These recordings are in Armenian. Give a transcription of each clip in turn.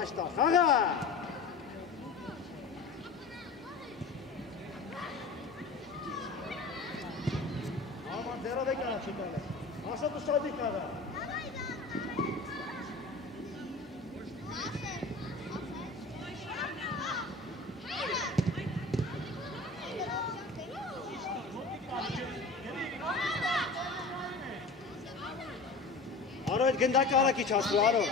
Աշտա, խաղա։ Աման ձերով եք առաջի տալը։ Աշատ ու շադի խաղա։ Արո այդ գնդակը արակի չասրու, արո։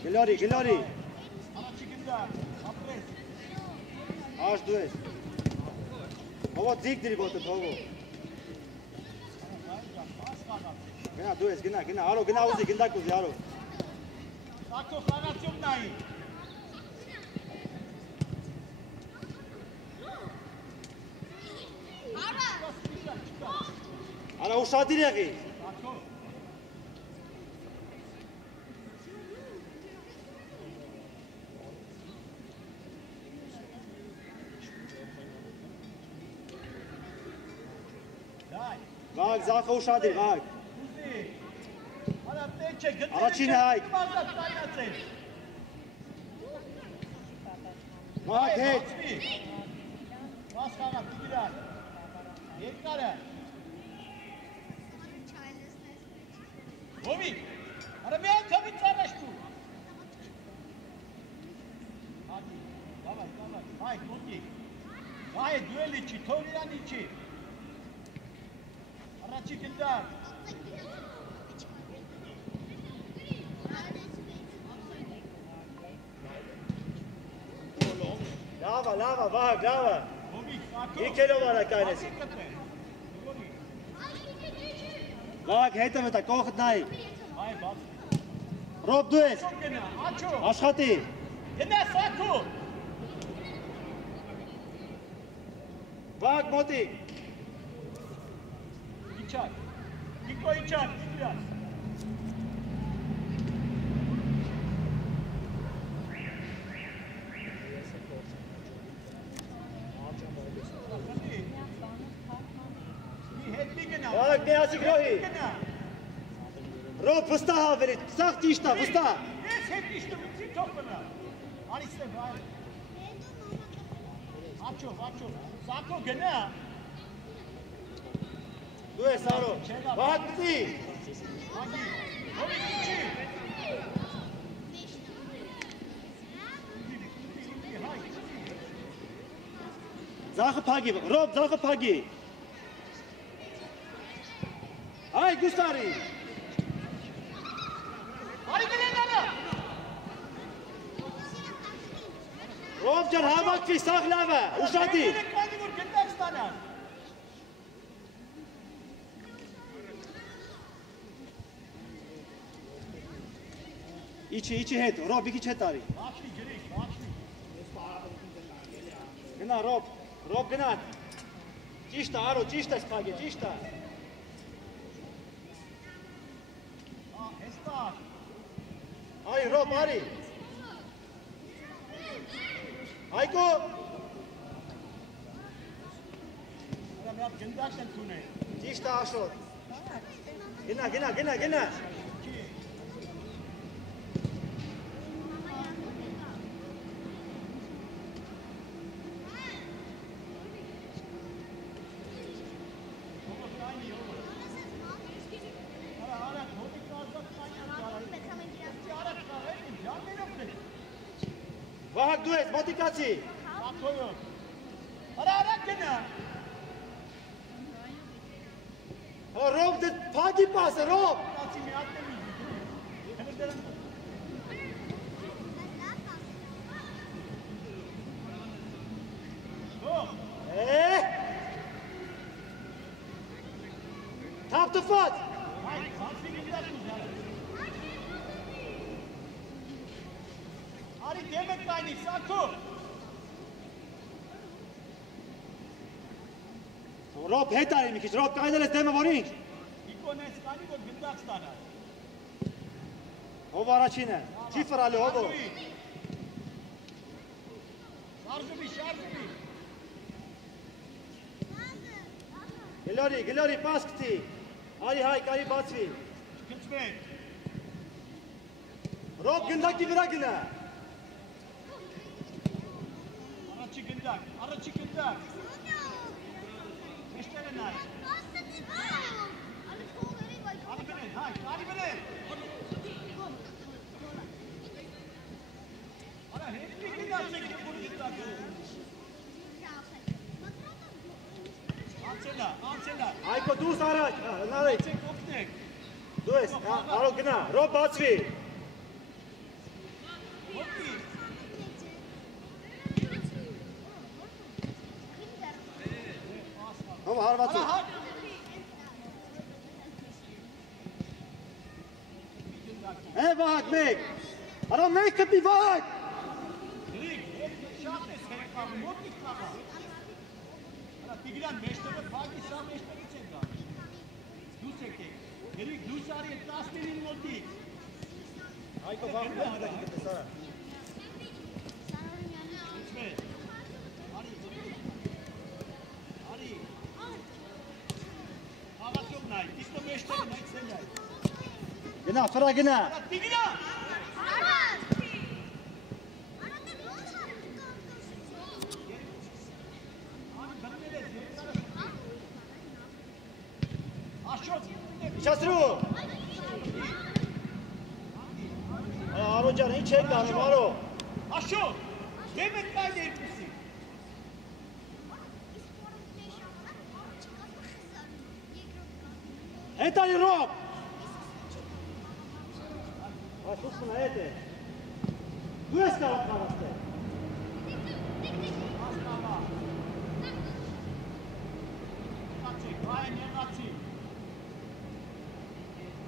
Գլորի, գլորի։ Աշ դու ես։ Հովո ձիգ դրի ոտը, հովո։ Գնա դու ես, գնա, գնա, արո, գնա ուզի, գնդակ ուզի, արո։ Սակո խանացում նայի։ Արա ուշադիր եղի։ Վաղ, զախը ուշադիր, վաղ։ Առաջին է հայք։ Վաղ, հետ։ Վաղ խաղա, պիգրան։ Երկար է։ Ոմի, արա միան թավի ծարաշ դու։ Հատի, դավայ, դավայ, հայ, կոտի։ Հայ, դուելի չի, թող իրանի չի։ Առաջի գնդար։ Լավա, լավա, վաղ, լավա։ Ոմի, սակո։ Իքելով արակայն ես։ Վաղ, հետը մտա, կողդ նայի։ Հայ, բաց։ Ռոբ դու ես։ Գնա, աչո։ Աշխատի։ Գնա, սակո։ Վաղ, մոտի։ Իչար, Նիկո իչար, պիգրան։ Վաղ, նեասիկ ռոհի։ Ռոբ, վստահ ավերի, սաղ ճիշտա, վստահ։ Ես հետ իշտում, ուծի թող բնա։ Արիս է վայր։ Աչով, աչով, սակո գնա։ Դու ես արո, վաղ պտի։ Ագի, հովի իչի։ Ձախը պագի, Ռոբ, ձախը պագի։ Այ գուստարի։ Արի գնենալը։ Ռոբ ջան, հավակվի, սաղ լավ է, ուշադի։ Կանի որ գնդակ ստանան։ Իչի հետ, Ռոբ, իքիչ հետ արի։ Բաչլի ջրիկ, բաչլի։ Գնա, Ռոբ գնա։ Ճիշտ է, արո, ճիշտ է սպագի, ճիշտ է։ Հեստար։ Արի, Ռոբ, արի։ Հայկո։ Արա միապ գնդակն են թուն է։ Ճիշտ է աշոտ։ Գնա, գնա, գնա, գնա։ Վահակ դու ես, մոտիկացի։ Սակոյով։ Արա գնա։ Ռոբ դե պագի պասը, Ռոբ։ Կացի մի ատնեմ Թապ տված։ Արի դեմը կայնի, սակո։ Ռոբ հետ արի մի քիչ, Ռոբ կայնել ես դեմը որ ինչ։ Նիկոն ես կանի, որ գնդակ ստանա։ Հով առաջին է, չի ֆրալի հովո։ Շարժումի։ Գլորի, պաս կտի։ Արի հայք, արի բացվի։ Կծվեք։ Rob gındaki vira gına. Araçı gındak. Araçı gındak. Meştere nay. Hadi benim. Hadi benim. Ara hep bir gındak çekin bunu gındak. Ansela. Ayko tu Saraç. Nalik. Çek oknek. Dues. Alo gına. Rob Batsvi. Okey. Ama harbatı. Ara He Vahak Mek. Ara Mek kapı Vahak. Direkt şahane serek var. Motik var. Ara tigran meştere Pakistan meştere çekti. Duseke. Direkt dusari tasmenin motik. Ayko Vahak Mek gitti Sara. İsmet. Ari. Hava çok nay. Tikto meştere nay sen nay. Gına fıra gına. Ara tigran. Aşot. Şasru. Aro can hiç çek lan Aro. Aşot. Demet kaydı etmişsin. Etay Rob. Aşkısın ete. Dues kalan karaste. Asla. Kaçı. Hayır ne kaçı.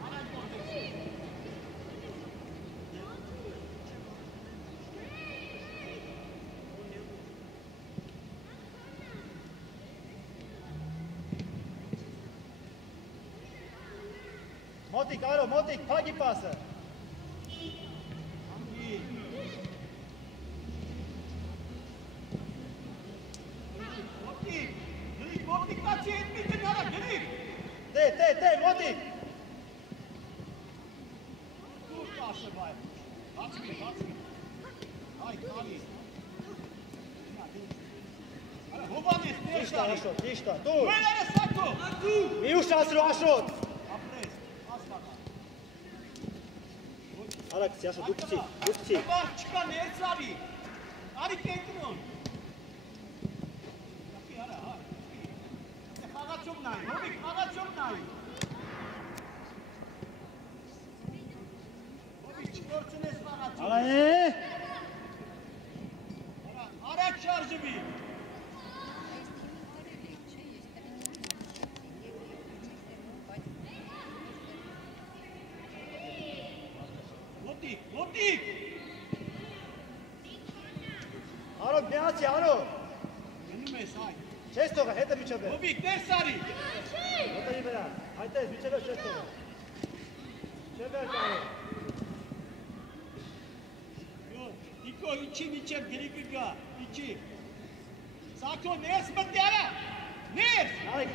Ana korteksi. Motik Aro Motik pagi pası. Hangi? Motik. Direkt motik kaçı etmişsin ara direkt. Te Motik. Dur karşı bay. Kaçmıyor. Ay kali. Ara hobanes ne Ništa şari. Ašot, ništa. Tu. Böyle sako. Mi u Šasru Ašot. Apres. Asla. Alaks Ašot dukci. Bak çıkan Ersari. Ari kendin. Ara. Kaga çok nay. Motik kaga çok nay. Motik çıkorsun esmaga çok. Ala ne? Araç şarjı bir. Motik. Aro Bjaci Aro. Önüme say. Čestoga, hete mi čebe. Motik Nersari. Ota mi bera. Hajde, mi čebe čestoga. Čebe Aro. Niko içim dirikika. İçi. Sako Ners batıyara. Ners. Nalik.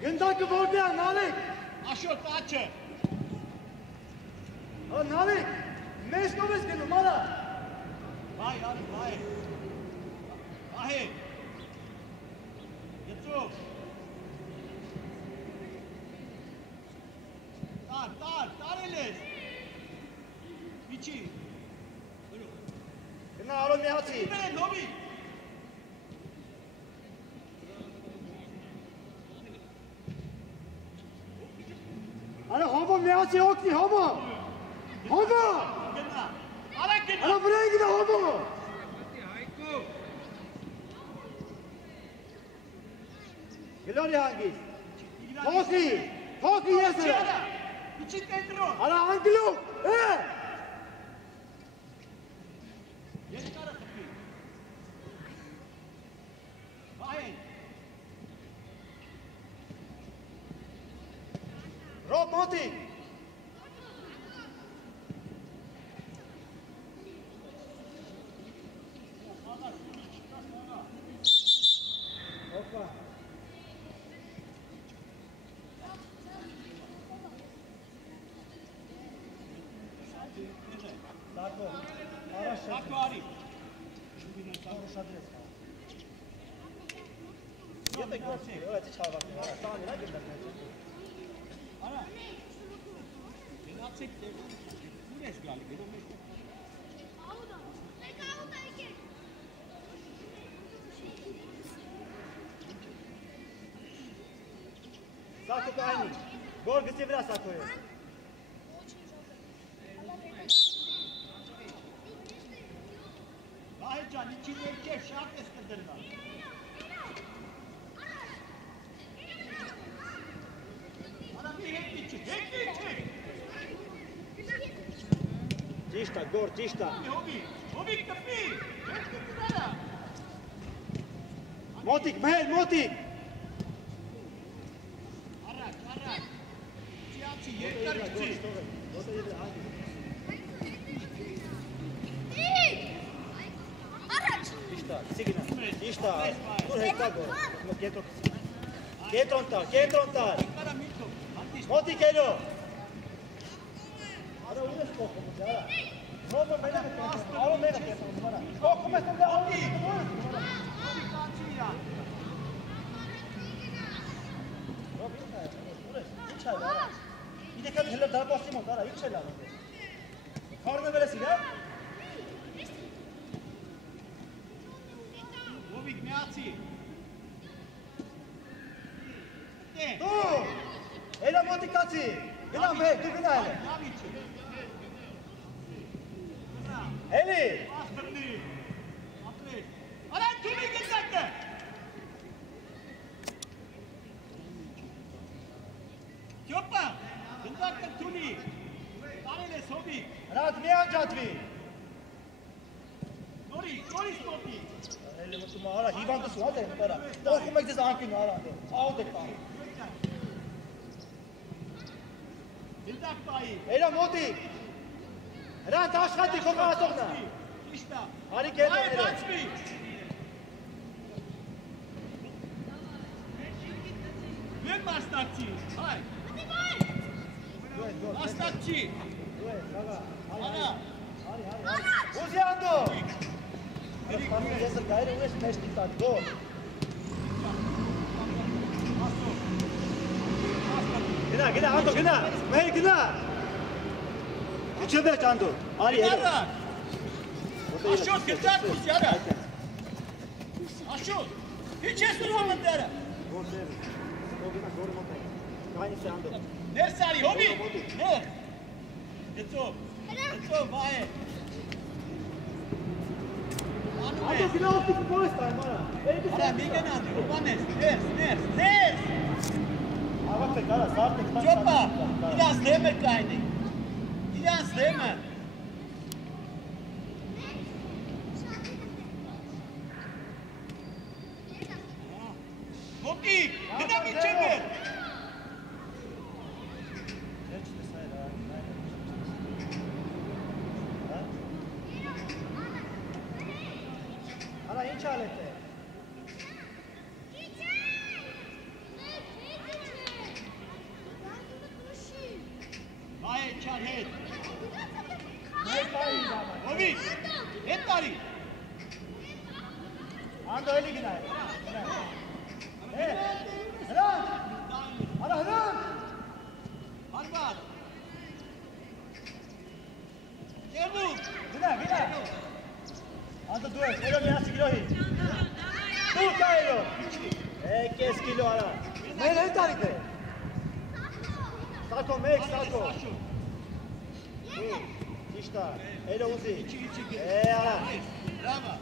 Gındaki bordeya Nalik. Aşot açı. Ala Nalik. Meško bez gını mala. Vay. Ahe. Yatsu. Tar eles. İçi. Gına Aro Mihaci. Ben lobi. Ala hobo Mihaci okti hobo. Hobo. Gına. Ara gına. Ala buraya gide hobo. Glory hangis. Toki yesene. İçi dentro. Ala Anglo. Geç kara kapıyı. Vay. Rob Motik. Hoppa. Սակո արի։ Շադրես։ Եթե գոցի, այդ չավարտի, արա, տանի նա գնդակ։ Արա։ Գնացեք դեպի։ Ուր ես գալի, գետո մեջ։ Սակո կայնի, գոր գծի վրա Սակո է։ Վահե ջան, իչի ներքև շատ ես կդրնա։ Արա մի հետ իչի, Ճիշտ է, գոր, ճիշտ է։ Հովի կպի, հետ կդրա։ Մոտիկ, մեր, մոտիկ։ Երկար գցի։ Իշտա, սիգնա, իշտա, դուր հետա գոր, կետրոն տար, մոտիկ էլո։ Արա ուր ես կողում ես, արա, նոմը մենը կետրոն, ալո մենը կետրոն, արա, կողում ես տնդե ալի, ինչ այլ, արա, իդեկան հելը դարպասի մոտ, արա, ինչ էլ ալի, խարնը վերեսիր, հա? Հովիկ միացի։ Դու, էլա մոտիկացի, գնա մեր, դու գնա էլ է։ Էլի։ Արա թունի գծակը։ Ճոպա, գնդակը թունի։ Տարել ես հովիկ։ Հրատ մի անջատվի։ Նորի ստոտի։ Էլի մտում արա, հիվանդս ու հատ է նտարա։ Տողում եք ձեզ անկյուն արա անդե, աղոտ եք տանի։ Գնդակ տայի։ Էլա մոտիկ։ Հրատ աշխատի խոքարատողնա։ Իշտա։ Արի կետո Այ էլը։ բացվի։ Ven մասնակցի, հայ։ Մասնակցի։ Արա։ Ուզի անդո։ Անում եզր գայր ու ես մեջտի տակ, գոր։ Գնա, անդո, գնա, մեր գնա։ Իչը վերջ անդո, արի էլը։ Աշոտ գծակ ուսի, արա։ Աշոտ, ինչ ես նրվում ընդերը։ Գոր դերը, գնա, գորը մոտ է, գայնիս է անդո։ Ներս արի, հովի, ներ։ Գծով, վայ է։ Անդո գնա ոտիկը գորես տայմ, արա։ Արա, մի գնանდი, հովանես, ներս։ Ավակ եք, արա, սարդ եք։ Ճոպա, իրանց դեմը կայնի։ Իրանց դեմը։ Հոկիկ, գնա մի չեմեր։ Արա, ինչ ալետ է։ Վայ է չար հետ։ Մեր տայի դամա։ Հովիկ, հետ տարի։ Անդո էլի գնա է։ Հրանք, արա հրանք։ Հարվար։ Երմուկ։ Գնա։ Անդո դու ես, էլո միացի գիրոհի։ Դու կա էլո։ Կես կիլո արա։ Մեր հետ տարիք է։ Սակո, մեկ սակո։ Իշտա, էլո ուզի։ Արա։ Լավա։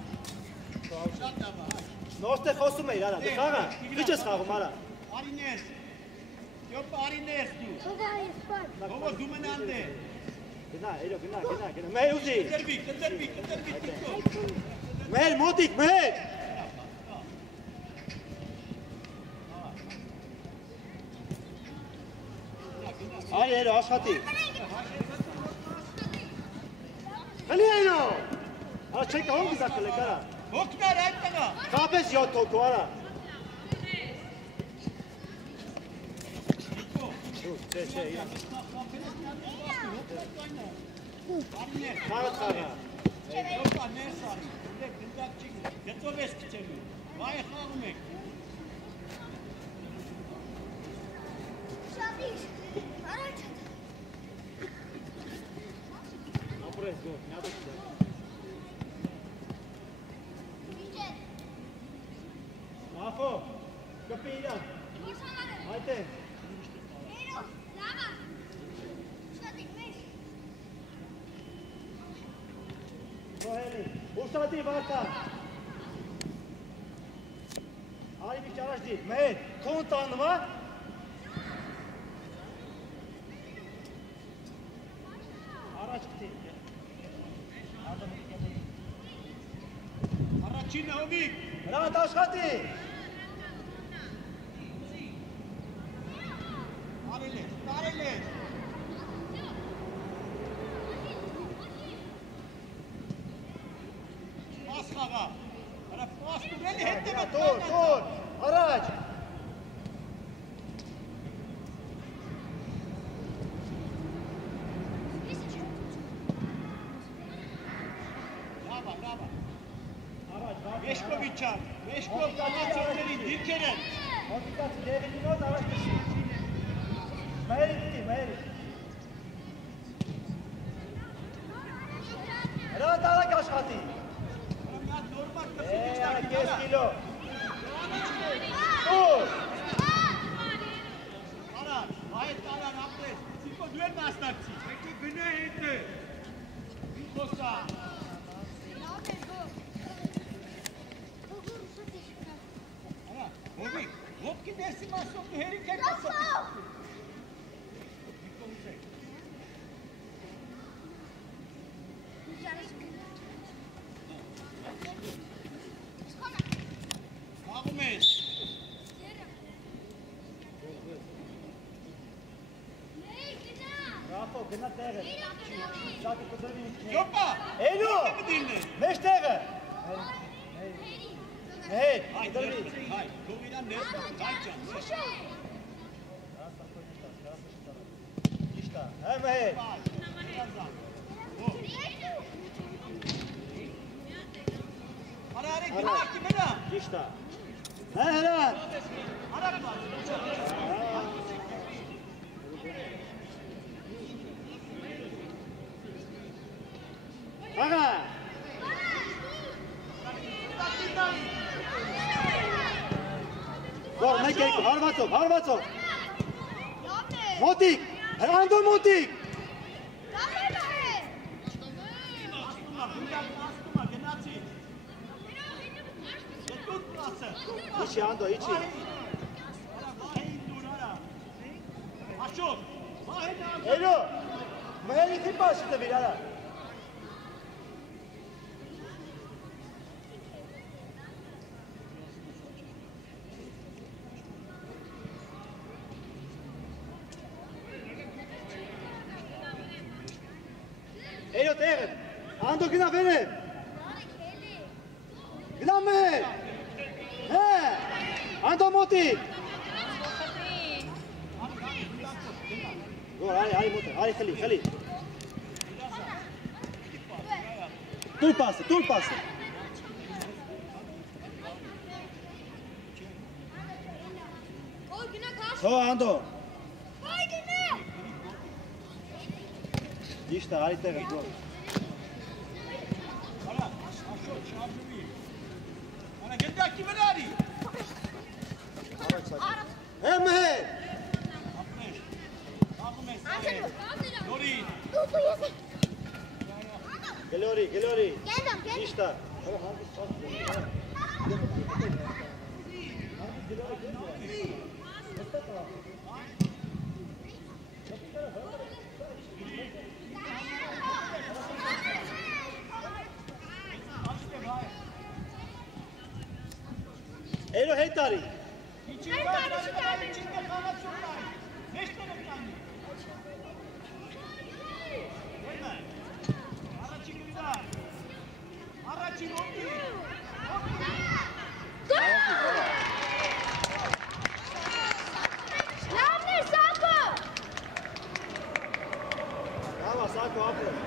Շատ լավա, հայ։ Նոստե խոսում էիր արա, դու խաղա, քիչ ես խաղում արա։ Արի ներս։ Ճոպա, արի ներս դու։ Հովո դու մնանդ է։ Գնա, էլո, գնա, մեր ուզի։ Կտրվի, Մեր մոտիկ, մեր։ Արի էլո, աշխատի։ Հլի էլո։ Արա չեք հոմ գիզակ կլեք արա։ Հոգնար այդ տղա։ Կապես յոտ հոգու արա։ Չէ, իրան։ Խաղը խաղա։ ներս արի, դուք գնդակ չի, գծով ես քչելու, վայ խաղում եք։ Շատիշ, առաջ Ապրես գոհ, նյադոք դա։ Մախո, կպի իրան։ Այդ է։ Հերո, լավա։ Շատիկ մեզ։ Գոհելի, ուստատի վարկա։ Արի մի ճարաշ դիր, մեր, քոն տանվա։ Առաջ կտի։ Առաջինը հովիկ։ Հրանտ աշխատի։ Տարել ես։ Պաս խաղա։ Արա պաս տուրելի հետևը Տուր, առաջ։ լավա։ Առաջ, Վեշկովիչան, Վեշկով կամացողների դիրքեր են։ Մոտիկացի դեղինի մոտ առաջ կշի։ Մայերի դիտի, մայերի։ Հրանտ արակ աշխատի։ Հրամյատ նորմալ Արա կսուք կես կիլո։ Տուր։ Արաց, այդ տարան ապրես, սիկո դու են մասնակցի, եկի գնե հետը։ Ինչ խոսա։ Արա, հովիկ, ոտքի դեսի մասով դու հերիք եք ասա։ Աղում ես։ Ռախո, գնա տեղը։ Շատի կուզովի ինքն է։ Յոպա։ Էլո։ Մեջ տեղը։ Հետ, դրվի։ Հայ, դու իրան ներս, հայ ջան։ Իշտա, հեմ հետ։ Արա արի գնարկի մենա։ Իշտա։ Հրան։ Արա բա։ Աղա։ Գոր, մեկ երկու, հարվածով։ Մոտիկ, հրանդո մոտիկ։ Գնացի։ Ետուտ պլասը։ Իչի, անդո, իչի։ Արա վահին դուր արա։ Աշոտ, վահին աշոտ։ Էլո, մհերի թիպաշի տվիր, արա։ Էլո տեղը, անդո գնա վերև։ Գնա մեր։ Հե, անդո մոտիկ։ Գոր, արի մոտը, արի խլի։ Տուր պասը։ Հո, անդո։ Իշտա, արի տեղը, գոր։ Արա, աշոտ, շարժվի։ Արա, գնդակի մենա արի։ Հեմ հետ։ Ապրես, աղում ես, նորին։ Գլորի։ Գենդամ։ Իշտա։ Էլո հետ արի։ Ինչի կարի, ինչի կխանացում տայի։ Մեջտերը տանի։ Առաջի գրիդար։ Առաջի ոտի։ Լավն է, Սակո։ Լավա, Սակո, ապրես։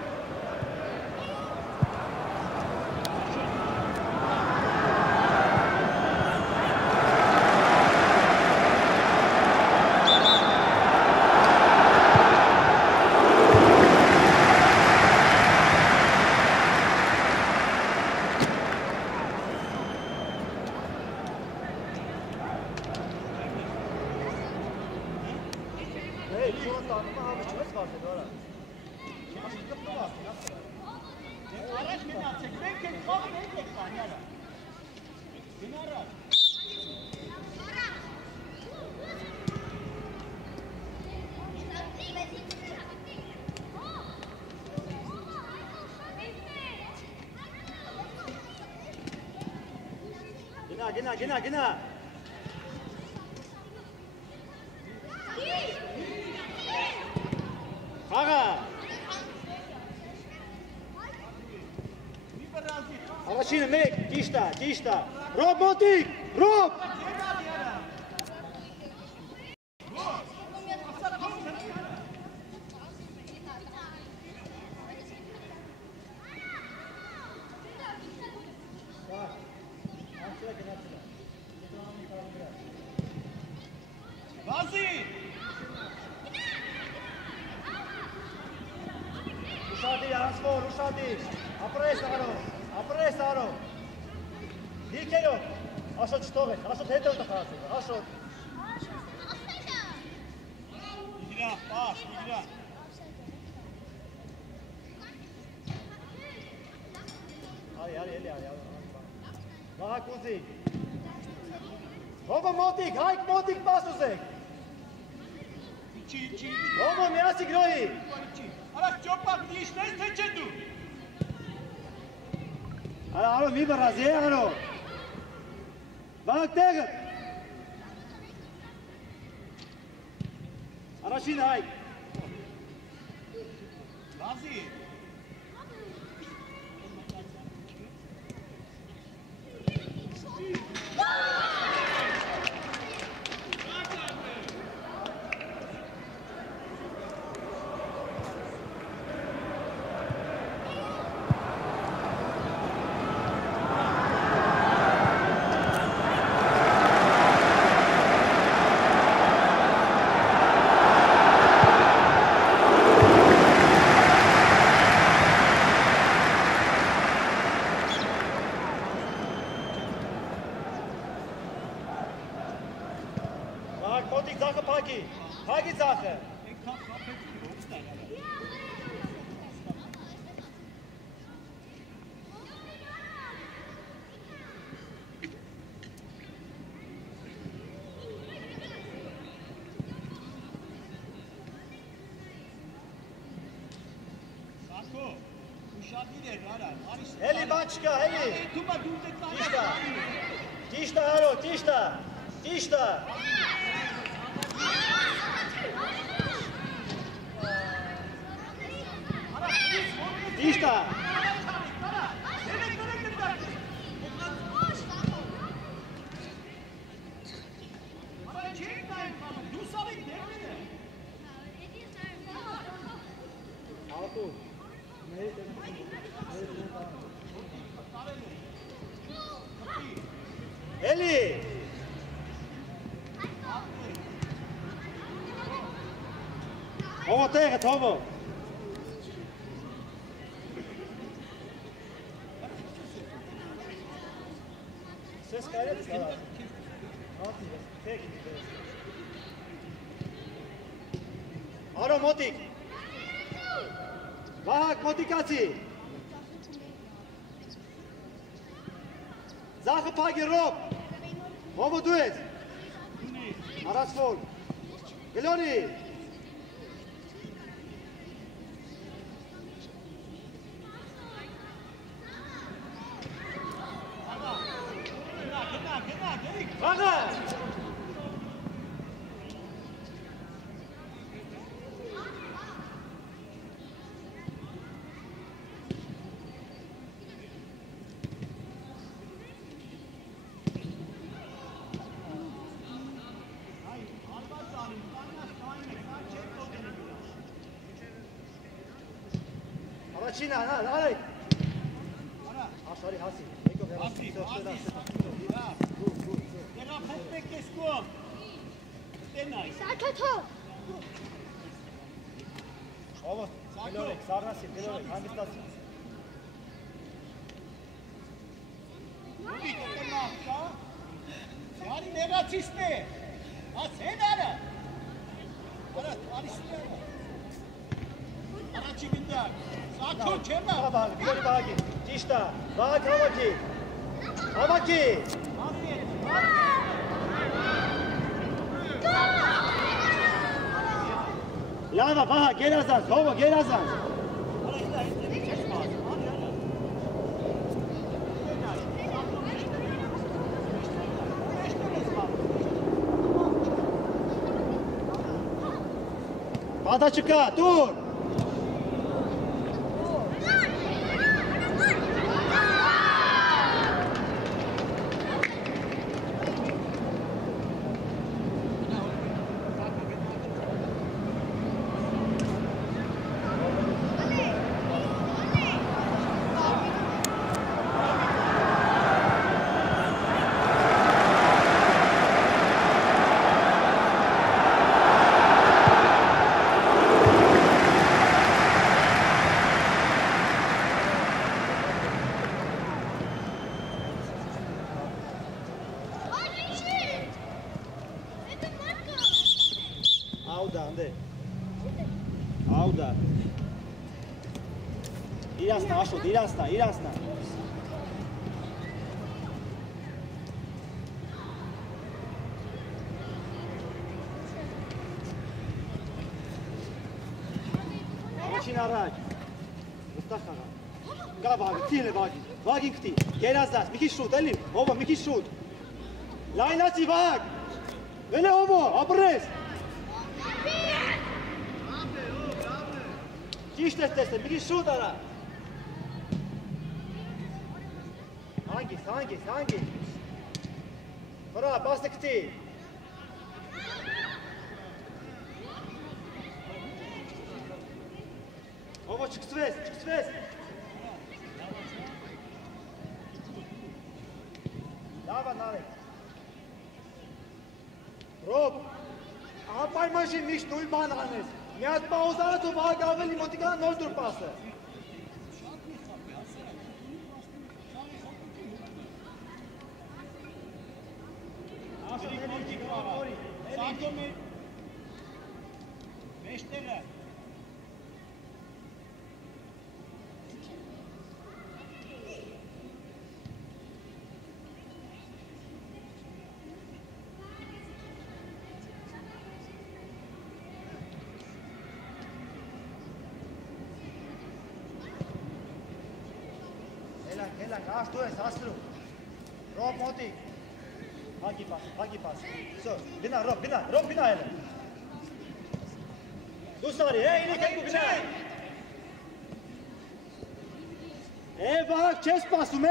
անում, հավը չվեց վարձել, արա։ Չեմաշի կպնում ասին, ասրա։ Առաջ գնացեք, մենք ենք խաղն ենք եք տանյալը։ Գնա առաջ։ Գնա։ Խաղա։ Առաջինը մեկ, ճիշտ է։ Ռոբ մոտիկ, Ռոբ։ Վազի։ Ուշադիր, ապրես արո։ Դիրքերով, Աշոտ չթողեք, Աշոտ հետո է խաղացել, Աշոտ։ Իգրա, պաշ, իգրա։ Արի, Վահակ ուզի։ Հովը մոտիկ, Հայկ մոտիկ պաս ուզեք։ Իչի։ Հովը միասի գրոյի։ Առաջ ճոպակ դիշնես թե չէ դու։ Արո, մի բռազի, արո։ Վահակ տեղը։ Առաջին Հայկ։ Վազի։ Մոտիկ ձախը փակի ձախը։ Ենքան խապեցի, ողս տանյալը։ Սակո, ուշադիր էր, արա, արիշ։ Հելի բան չկա, հելի։ Թումա դուզ եք տանյալը։ Ճիշտ է, արո, ճիշտ է։ Ճիշտ է։ Էլի։ Հովո տեղը, հովո։ Սես կարեց կարած։ Արո մոտիկ։ Վահակ մոտիկացի։ Ձախը փակի Ռոբ։ Հովո դու ես։ Առաջ ֆոլ։ Գլոնի։ Խաղա։ Առաջինը, արայ։ Աշխարի հասի, եկով Հասի։ Երա փոփեք ես կոմ։ Տենայ։ Սակաթո։ Հովո, գլորեք, սառնասի, գլորեք, հանգստացի։ Ուղի կտենավ կա։ Սյարի նեղացիստ է։ Աս հեն արա։ Արա, արիշնի արա։ Աչի գնդակ, սակո չեմ է։ Բաղ, գլորի բաղագի, ճիշտ է, բաղագ հավակի, հավակի։ Լավա, բաղ, գերազանց, հովը, գերազանց։ Ադա չկա, տուր։ Auda. İransna, Aşot, İransna, İransna. Maşin araç. Mustafa. Gavag, tile vagi. Vagi kti. Gerazdas, Miki şut, Elif. Ova, Miki şut. Laynaci vag. Vele ovo, abres. Ճիշտ ես տեսել, մի քիչ շուտ արա։ Հանգիստ։ Վրա, բասը կտի։ Ովո չկցվես։ Լավա նարեք։ Ռոբ, ապայմաշին միշտ նույն բան անես։ Մի հատ պաուզարը թող վաղ ավելի մոտիկան նոր դուր պասը։ Սակո մեջտերը։ Հելանք, աշտու ես, ասրու։ Ռոբ մոտիկ։ Հագի պաս։ Սո, գնա, Ռոբ գնա հելը։ Դու սարի, ինիք եկու գնա։ Վաղ, չես պասում,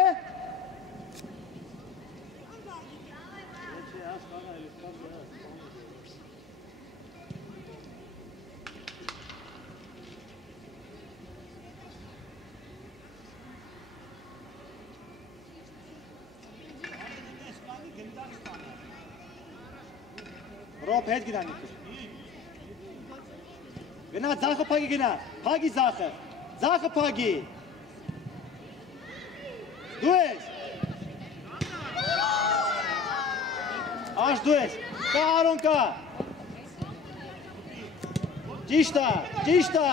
Ռոբ հետ գնա նիքուր։ Գնա, ձախը պագի գնա, պագի ձախը, ձախը պագի։ Դու ես։ Աշ դու ես, կա արոն կա։ Ճիշտ է։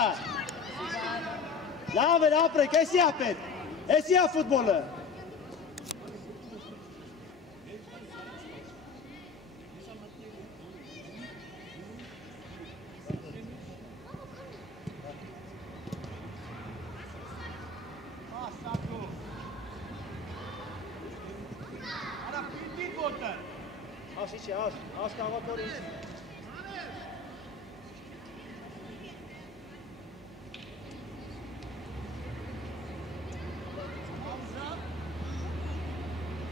Լավ էր ապրեք, էսի ապետ, էսի է ֆուտբոլը։ Աշ կաղապոր ինչ։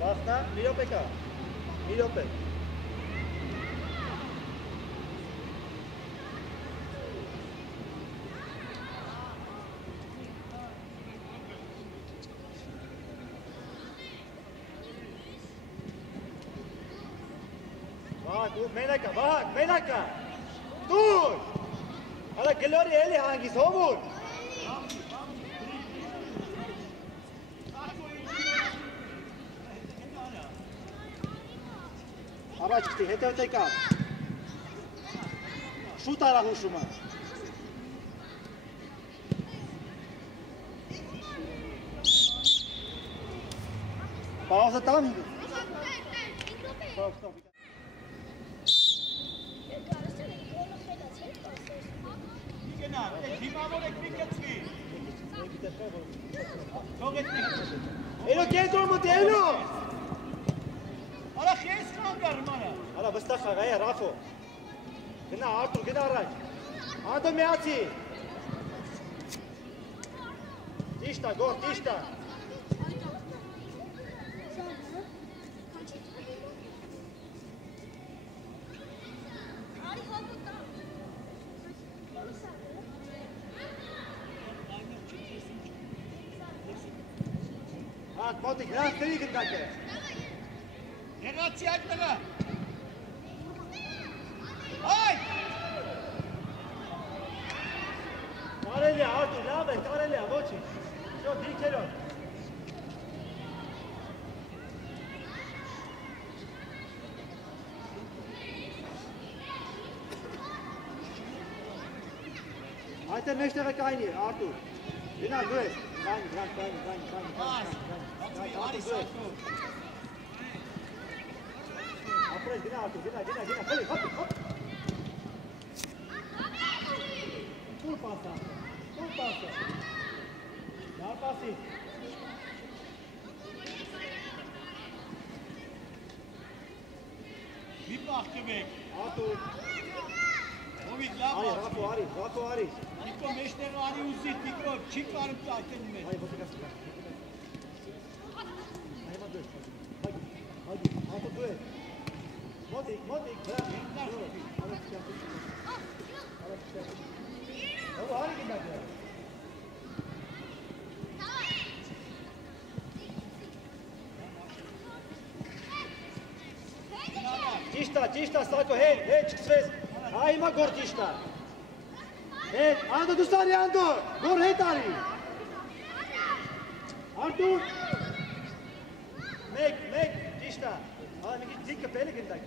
Բախնա, մի րոպե կա, մի րոպե։ Մենակա, դուր, հալա գլորի էլի հանգիս, հովուր։ Առաջ կտի, հետևտ եկա, շուտ արա հուշումը։ Pauza tam. Stop. Գնա, դիմավորեք մի կծվի։ Թողեք մի։ Ելո կենտրոն մտի, ելո։ Արա քեզ կանգար մանա։ Արա վստահ խաղա, Ռաֆո։ Գնա Արտուր, գնա առաջ։ Անդո միացի։ Դիշտա, գոր, դիշտա։ Մոտիկ, նրանց տերի գնդակ է։ Եղացի այդ տղա։ Այ! Կարելի է, Արտուր, լավ է, կարելի է, ոչինչ։ Շո, դիրքերով։ Այդտեղ մեջտեղը կայնի, Արտուր։ Գնա դու ես։ Կայնի։ Արի սակո։ Ապրես, գնա Արտուր, գնա, խելի, հոպ։ Տուր պասա։ Լավ պասի։ Մի պահ կվեք։ Արտուր։ Հովիկ լավ Ռաֆո արի։ Նիկո մեջտեղը արի ուզի, Նիկո չի կարում տակեն մեզ։ Այ ոտիկա սկա։ Այմա դու ես։ Հագի, Արտուր դու ես։ Մոտիկ, բրա։ Հո արի գնա։ Ճիշտա, Սակո, հետ չկսվես, այմա գոր ճիշտա, հետ, Անդո դուս արի, Անդո, գոր հետ արի, Արտուր, մեկ, ճիշտա, մի քիչ ձիգ կպել է գնդակ,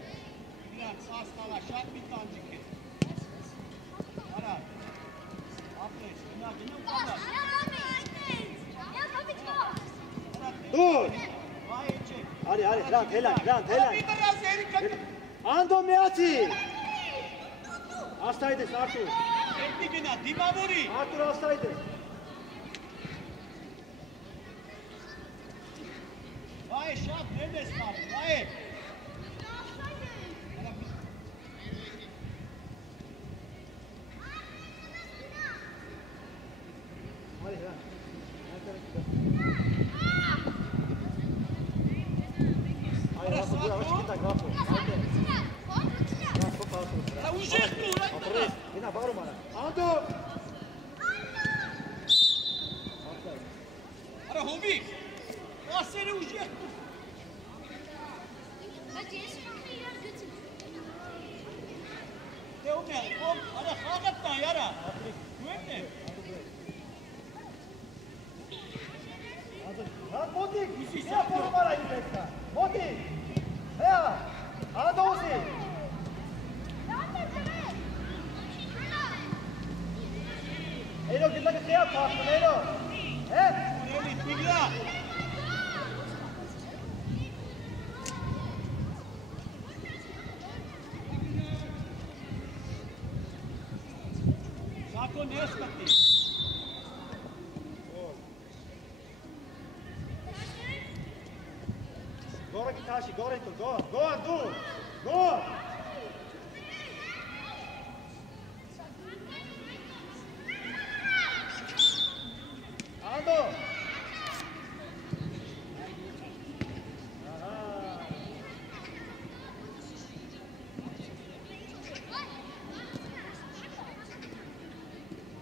Իրանց աստալա, շատ մի տանջիկ է, արա, ապրես, գնա ուկալա, դուր, վայ էջեք, արի, դրանք, հելան, Անդո միացի, աստայդ ես, Արտուր, էդի գնա, դիմավորի, Արտուր աստայդ ես, վայ շատ դեմ ես մարում, վայ է, արի, հրան, Ռաֆո, դու առաջ գիտակ, Ռաֆո, ուժեղ տուր այդ տղա, գնա, բարում արա, Անդո, արա հովիկ, ասերը ուժեղ տուր, դե ում է, արա խաղատ նա, յարա, դու եմ է, մոտիկ, հիա պորում արա իմ հետքա, մոտիկ, հեա, Անդո ուզի, Ելո գնդակը խեա պախնում, ելո, հետ, Ուրելի, տիգրա, Սակո ներս կտի, գորը գիտաշի, գոր են դու, գոր, Անդո,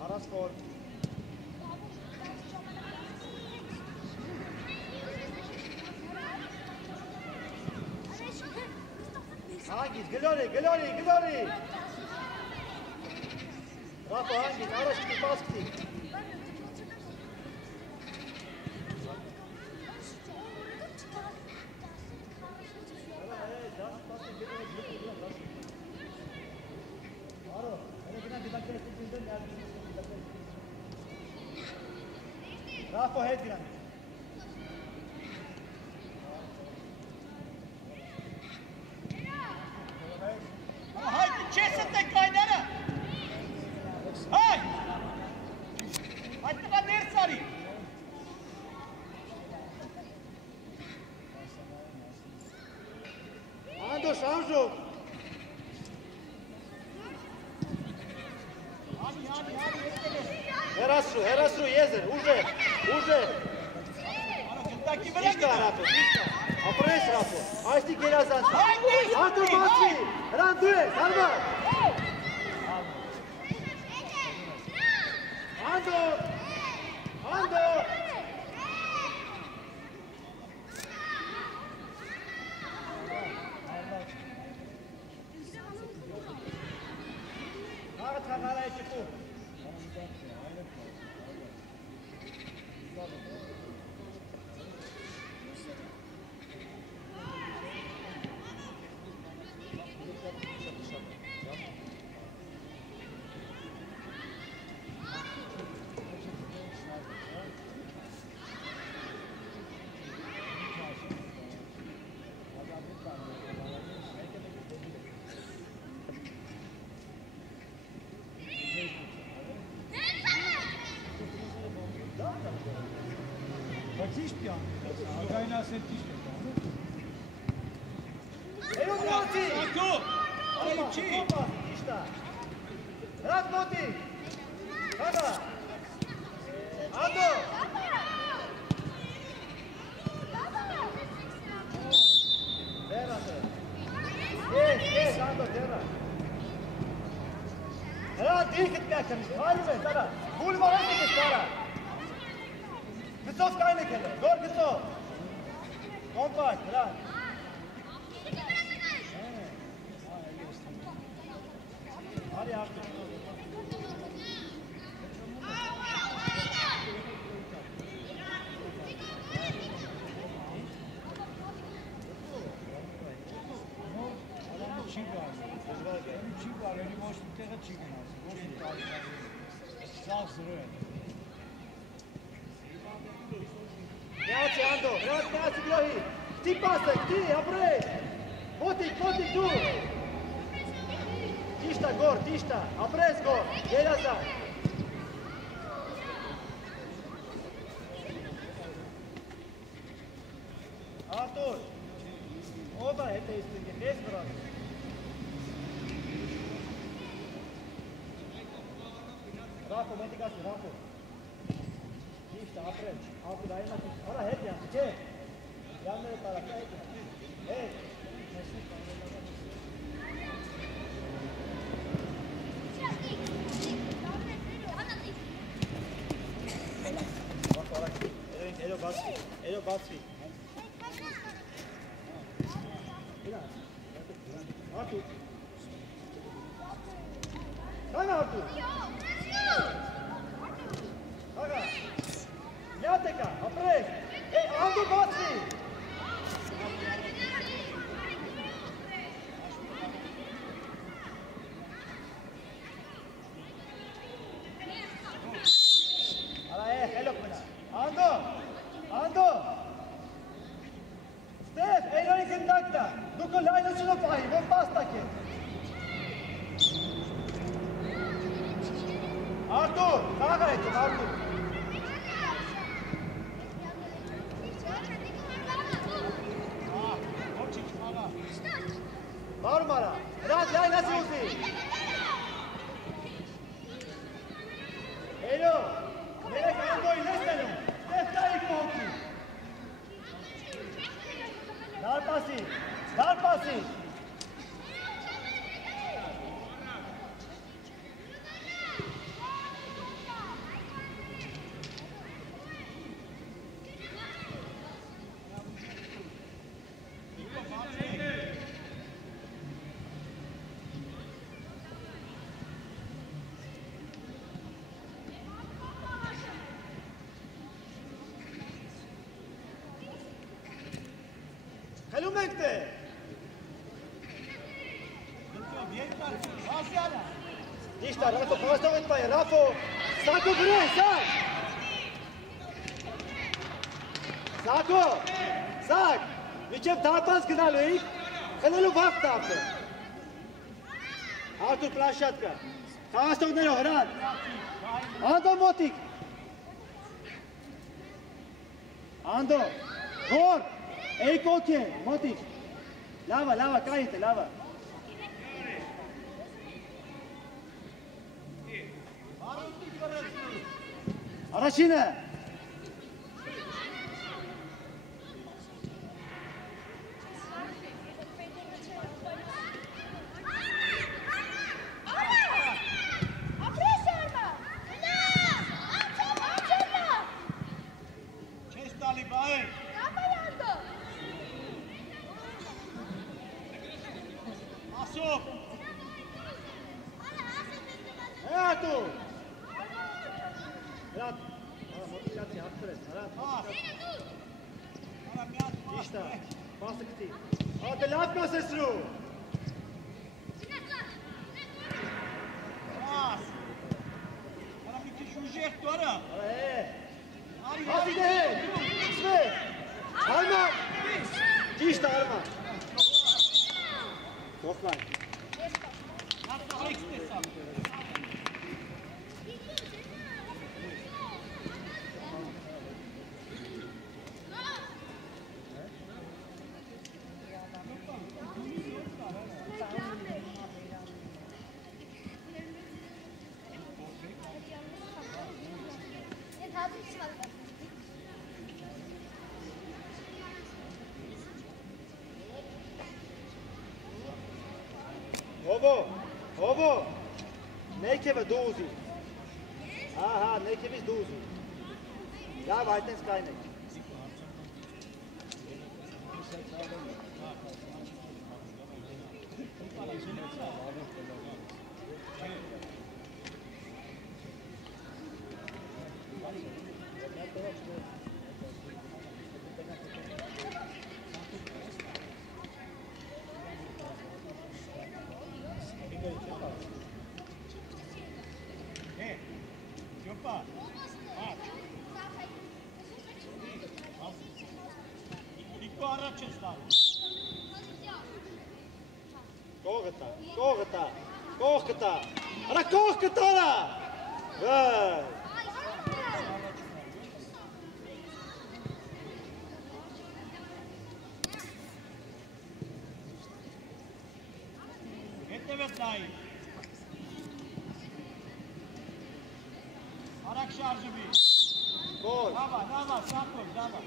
Արասկոր, Հանգից, գլորի, Ռաֆո հանգից, առաջ կտի, պաս կտի, Ռաֆո հետ գրան, Անդո շամժով։ Հերասրու, եզր, ուժեր։ Իշկա Ռապո, ապրես Ռապո, այստի գերազանցա։ Անդո բացի, հրան դու ես, հարմար։ Անդո։ Աղը թաղարա է չկու։ Ճիշտ կան, ագայն ասել ճիշտ է կան։ Էյո դրացի։ Ակո, այլ չի։ Ճիշտ է։ Հրատ մոտի։ Հագա։ Անդո։ Դերատը։ Ես, Անդո, դերա։ Հրատ դիրքդ միակն, հալում է, տարա։ Գուլ մարած եկես, տարա։ Գծով կայն եք հելը, գոր գծով։ Կոմպակտ, հրան։ Արի արտը։ Չի կարելի ոչ մի տեղը չի գնաց, ոչ մի տարի սաղ զրո է։ Միացի Անդո, միացի գրոհի, կտի պասը, կտի, ապրես, մոտիկ դու, տիշտա գոր, տիշտա, ապրես գոր, երազար, Արտուր, ով է հետը իսպինգի, ես վրան, Ռապո, մետիկ ասի, Ռապո, Tista, aprende. Rápido aí, Matheus. Olha a rede, Jan. Que? Já não é para cá, Jan. Ei. Bak, olha aqui. Ele é o Basfi. Arthur. Vai, Arthur. Aga. Jateka, apres. Ei, Ando Basfi. Ala hello kuna. Ando. Stef, eironi kındakta. Duko layla şunu pahi, ben pasta ki. Artur, kaga etti Artur. Marmara, rahat yay nasıl olsun? Hello, melek Ando'yu ne senin? Deftayı kohtu. Dar pasi. Kalumekte. Dişta, Rafo, kavasta etmeyin, Rafo. Sako gre, sak. Sak. Niçem tarpaz kınalı, kınalı vakit yaptı. Artur plaşatka. Kavasta etmeyin, Hran. Ando motik. Ando. Gor. Ey koke, motik. Լավա, կայիտ է, լավա։ Առաջինը։ Հովո, ներքևը դու ուզի, հա, ներքևից դու ուզի, լավ այդենց կայն եք։ Կողքտա, արա կողքտարա, վայ։ Հետևեց նայի, արակ շարժվի, լավա, սակոր, լավա,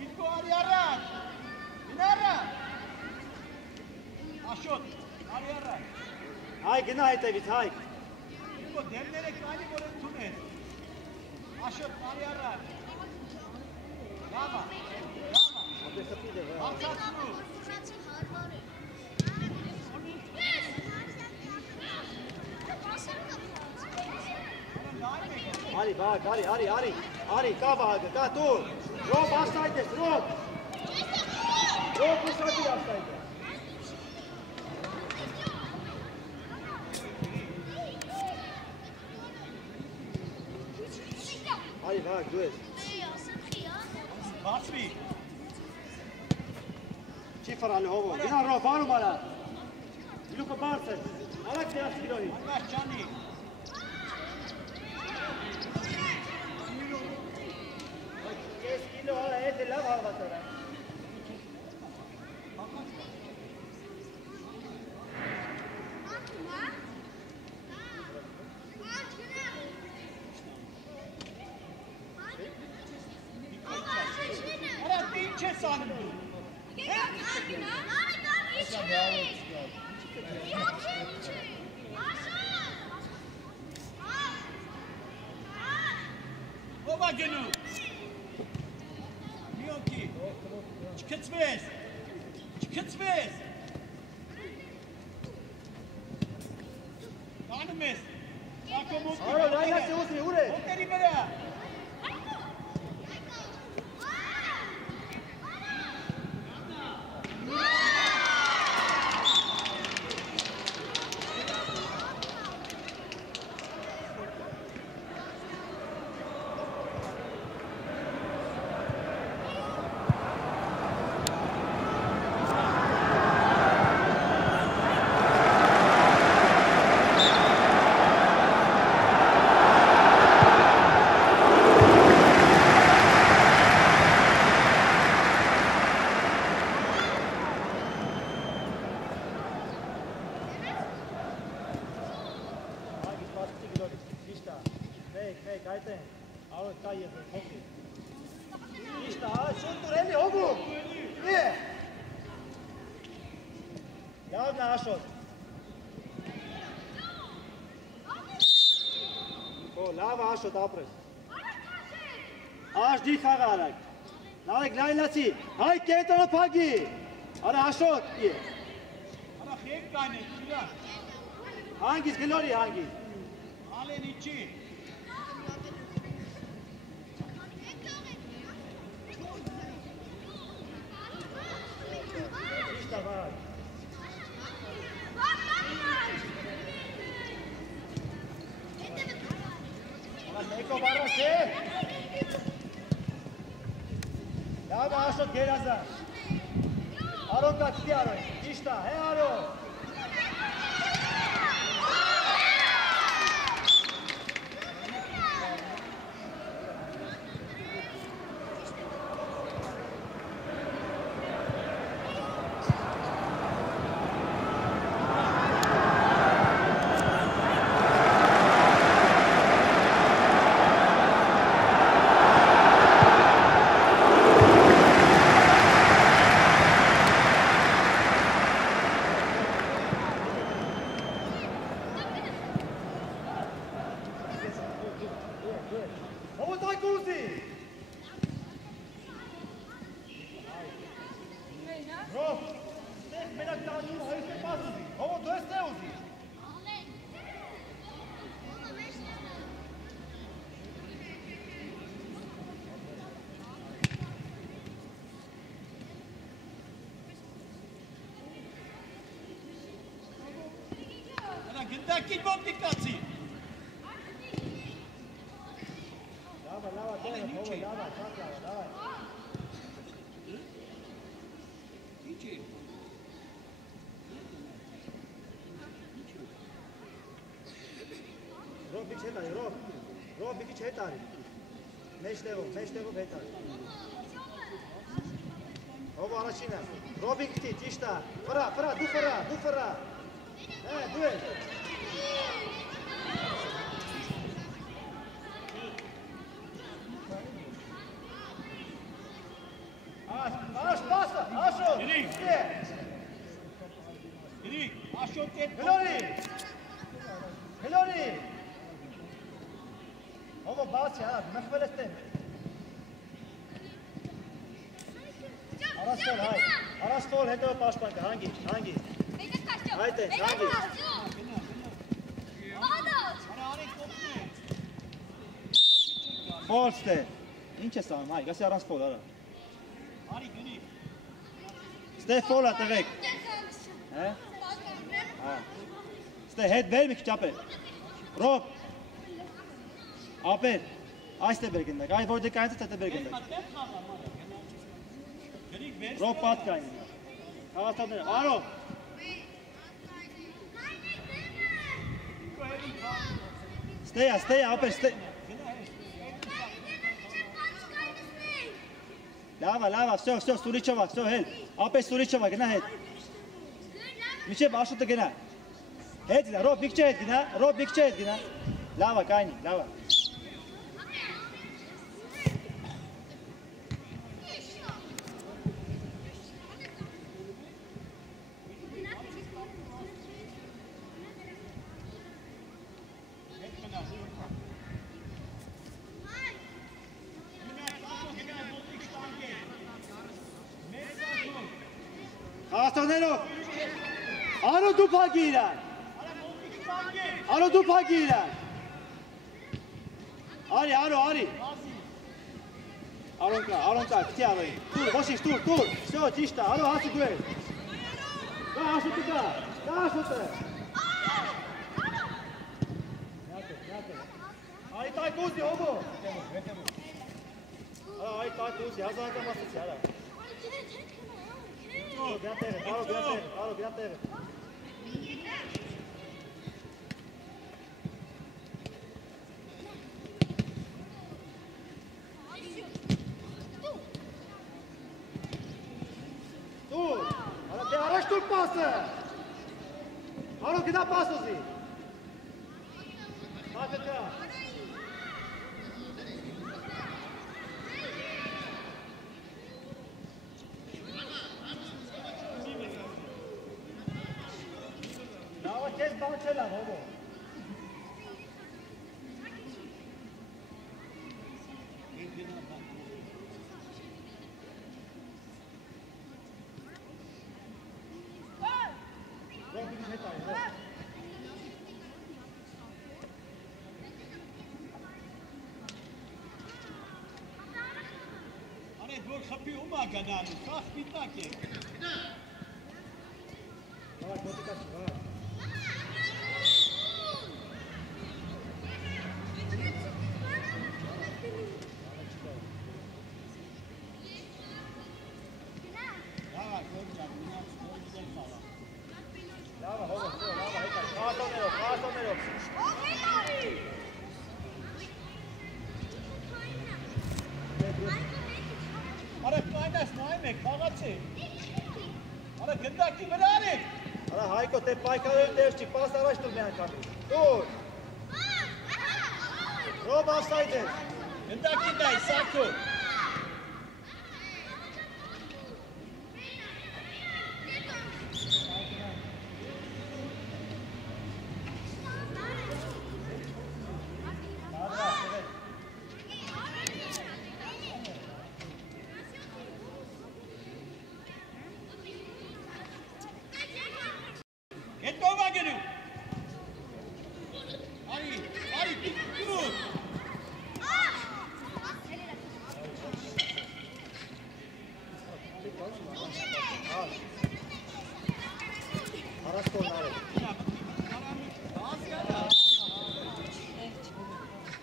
Տիկո արի առաջ, Նարա, Աշոտ, արի առաջ, Հայ գնա հետևից, հայ, Տիկո դերները կանի որ ընդուն ես, Աշոտ, արի առաջ, լավա, անցացնու, Արի, բակ, արի, կա վահագը, կա տուր, ռոբ աստայտ ես, ռոբ ուսատիր աստայտ ես, արի, վահագ, դու ես, բացվի, չի վարալի հովո, գնա ռոբ, վարում արա, գլուկը բարդ է, արակ դերասի գիրոհի, Արգաշ ճանի, Ես կիլո հալա հետ է լավ հարված արա, Ո՞վ է գնում, միոքի, չկծվես, կանում ես, սակո մոտի, Արա, լայնացի ուսրի, ուր է, մոտերի վրա, Արոտ կա եղել, հոգի։ Իշտա, շուտ տուր էլի, հոգում։ Է։ Լավն է աշոտ։ Լավ աշոտ ապրես։ Աշդի խաղ արակ։ Նարեք լայնացի, հայ կենտրոնը պագի։ Արա աշոտ, է։ Արա խեք կան է, չիրա։ Հանգիս, գլորի հանգիս։ Ալեն իչի։ Իշտա վար։ Եկով առաս է։ Լավ աշոտ գերազան։ Արոն կա կտի արոն, իշտա, հե արոն։ Գնդակին մոտիկացի։ Լավա, տերը, հովը, լավա, շատ լավա, լավա։ Ինչ է։ Ռոբ մի չետ արի, Ռոբ մի քիչ հետ արի։ Մեջտեղով հետ արի։ Հովը առաջինը, Ռոբին կտի, ճիշտ է, ֆրա, դու ֆրա։ Դու ես։ Աշոտ, Գրի, աշոտ էտ։ Հելորի։ Հովը բացի, մխվել ես տեմ։ Արաստոր, հետո պաշպանքը, հանգի։ Այդ է, հանգի։ Ֆոլս է։ Ինչ ես անում, հայ, գասի առանց ֆոլ, արա։ Արի գնի։ Ստե ֆոլ է տղեք։ Ստե հետ վեր մի քիչ ապեր։ Ռոբ։ Ապեր։ Այստե բեր գնդակ, այ որ դե կանից է բեր գնդակ։ Ռոբ պատ կային։ Հաղաստատները, արո։ Ստե, ապեր, ստե։ Լավա, всё, Սուրիչովա, всё, հել։ Ապեր Սուրիչովա, գնա հետ։ Միջև աշոտը գնա։ Հետ գնա, Ռոբ մի քիչ հետ գնա։ Լավա, կայնի, լավա։ Հաղաստաններով, արո դու պագի իրան, արի, արոն կա, կտի արոյին, տուր, ոչինչ, տուր, всё, ճիշտ է, արո հասի դու ես, կա աշոտը, այ տայք ուզի, հովո, այ տայք ուզի, հազանական մասեցի, արա, Aro, grea teve. Tu, ora te arrași tu pasă. Aro, que dá passo assim. Vai ficar. Çela hobo. Dor xapի ում է գնալու, սա սպիտակ է։ Давай, ոտիկա շվա։ Լավա, գորջան, մինած գորջան խաղա։ Լավա, հողը, լավա, հետա, խաղատոներով։ Արա կայնաս նայում եք, խաղացի։ Արա գնդակի վրա արեք։ Արա Հայկո, թե պայքարել դեր չի, պաս առաջ տուր մի անգամ։ Տուր։ Ռոբ ավսայդ է։ Գնդակի դայ, սակո։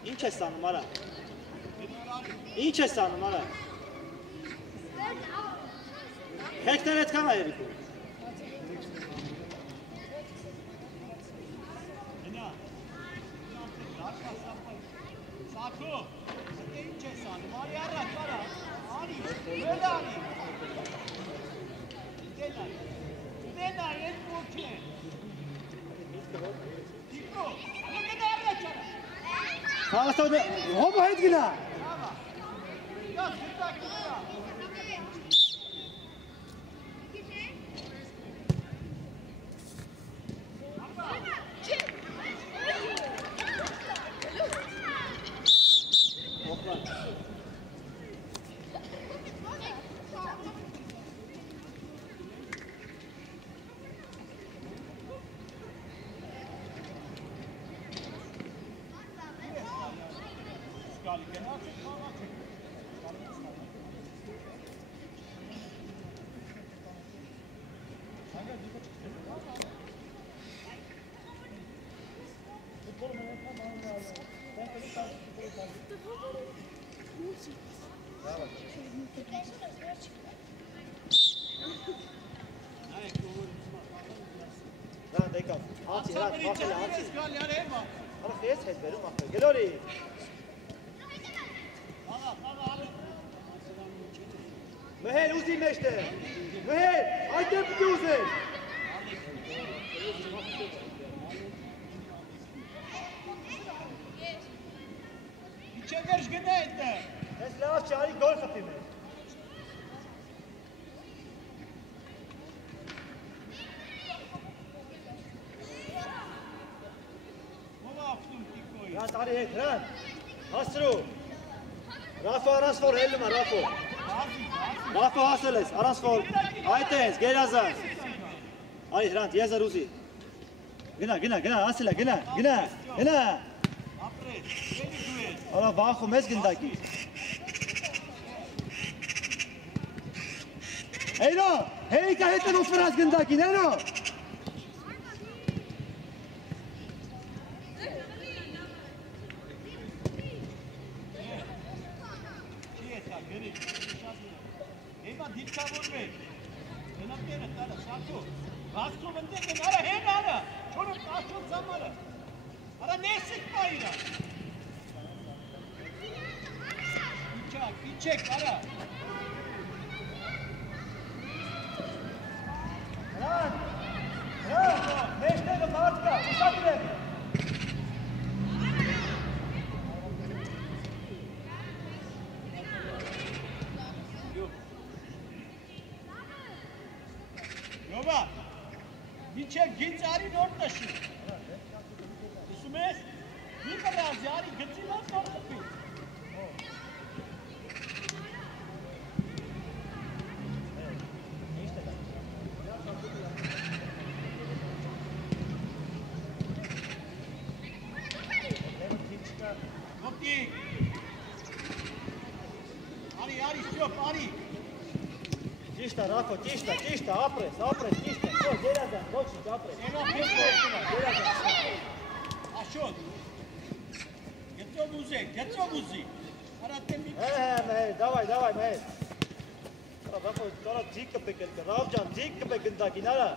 Ինչ ես անում, արա։ Ինչ ես անում, արա։ Հեկտեր այդքան է երիկու։ Սակո, ինչ ես անում, արի առաջ, արա, արի, վեր արի։ Դենա, ես ոք է։ Դիկո, գնա առաջ, արա։ Խաղաստոն հոբո հետ գնա։ Լավա, գաս, գտակ, գտա։ Հրան դեկավ, հացի, հրան, վախել է, հացի։ Գալի արա էմա։ Արա խես հետ բերում ախր, գլորի։ Աղա, արը։ Մհել ուզի մեջտե, մհել, այդ է պիտի ուզել։ Իչե վերջ գնա էտը։ Ես լավ չի, արի գոլ խպի մեր։ Հրան տարի հետ, հրան, հասրու, Ռաֆո առանսվոր հելնում է, Ռաֆո, Ռաֆո հասել ես, առանսվոր, այդ ես, գերազան, արի հրանտ, եզր ուզի, գնա, ասել է, գնա, արա վախում ես գնդակի, էյնո, հերիկա հետն ուվրած գնդակին, էյնո, Եմա դիպկավոր մեր, ենապները տարը, սակո, վասկով ընդեղ են, արա հեն արա, չորը կաշոտ զամարը, արա նեսիկ պայիրա, իչեք, արա, հրան, մեջտեղը մարդ կա, ուսատր է, Նովա, միջև գինց արի նոր նշի, Արի։ Ճիշտ է, Ռաֆո, ճիշտ է, ապրես, ճիշտ է։ Ոչ, երազան, ոչինչ, ապրես։ Ելա փես կողքնա, Երազան։ Աշոտ։ Գետով ուզի։ Արա տեմի։ Давай, մեհեր։ Ռաֆո, տորա ձիկ կպեկել, Ռավ ջան, ձիկ կպեկել դակին, արա։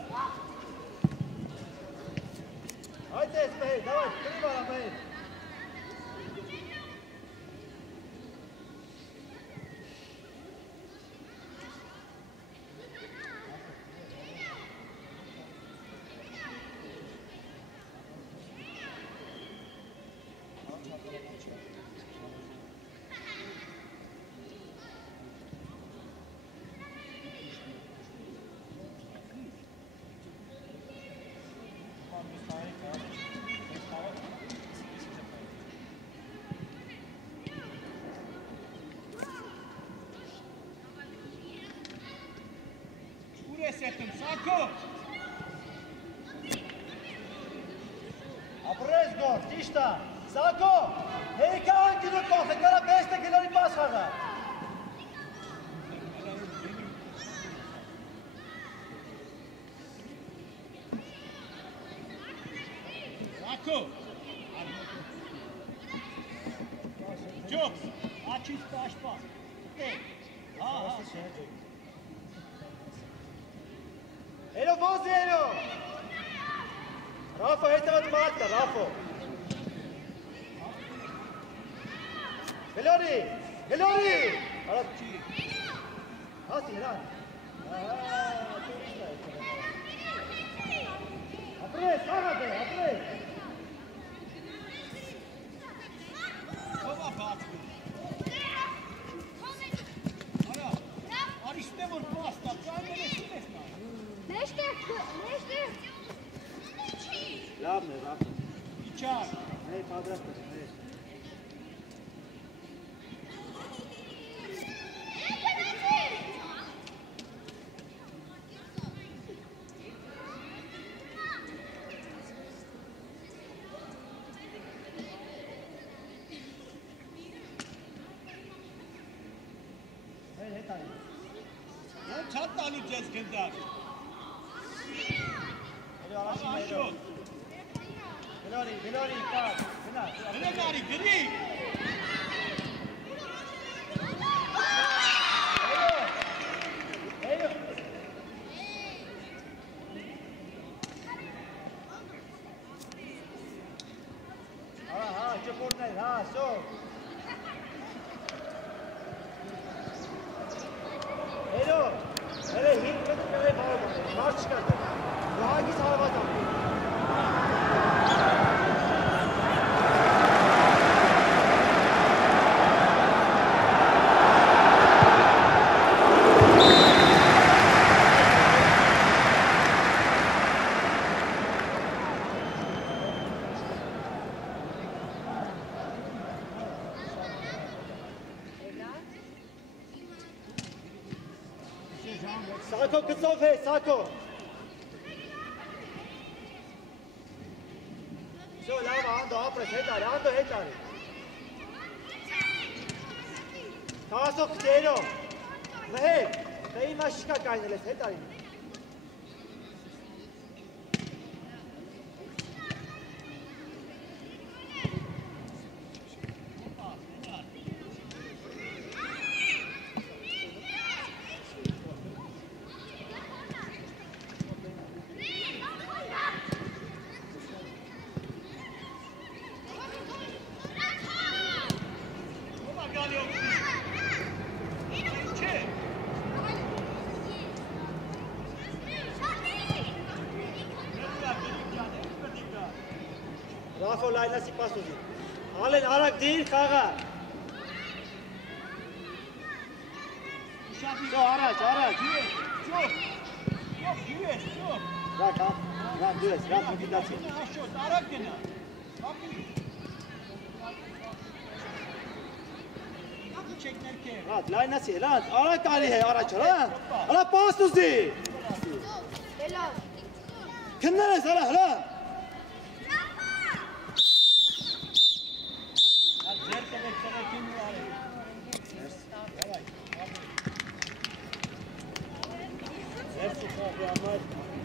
Այդ ես մեհեր, давай, կրի վարա մեհեր։ Սետում, Սակո։ Ապրես գոր, ճիշտ է։ Սակո, հերիքա անկինու կողը, գարա բեստ է գլորի պաս խաղա։ Սակո։ Ջոք, աչից պաշպան։ Հա։ Ելո ոզ ելո։ Ռաֆո հետևդ մատկա, Ռաֆո։ Գլորի։ Արա չի։ Հասի հրան։ Ապրես, ապրես։ Ո՞վ ապաց։ Արի շտե որ պաստա, կայմել ես ինես նա։ Մեջտեղ։ Լավն է, Ռաֆո։ Իչար։ Հեյ, պատրաստ է, հեյ։ Հեյ, հետ այն։ Ո՞չ հատ տալու ձեզ գնդար։ Հելո, առաջին Աշոտ։ Գլորի, կար, գնա։ Հրենարի, գրի։ Հելո։ Հա, ճպորներ, հա, սով։ Հելո, հելե 5 մետր կրե բարով է, մարդ չկա դե, վահագիս հարված ապրի։ Սակո կծով է, Սակո։ Շո, լավ, անդո, ապրես, հետ արի։ Կասող կտերով։ Մհեր, թե իմ աշիկա կայնել ես, հետ արի։ Ռաֆո լայնասի պասուզի։ Ալեն արակ դիր խաղա։ Շո առաջ։ Ռաֆ դուես, մոտիվացի։ Աշոտ, արագ գնա։ Չեք ներքև։ Ռադ, լայնասի, ռադ, արակ ալի է առաջ, ռադ։ Արա պասուզի։ Քններ ես, արա, հլա։ Ձեր տվեք ծղեկին ու արեք։ Ալիևի համար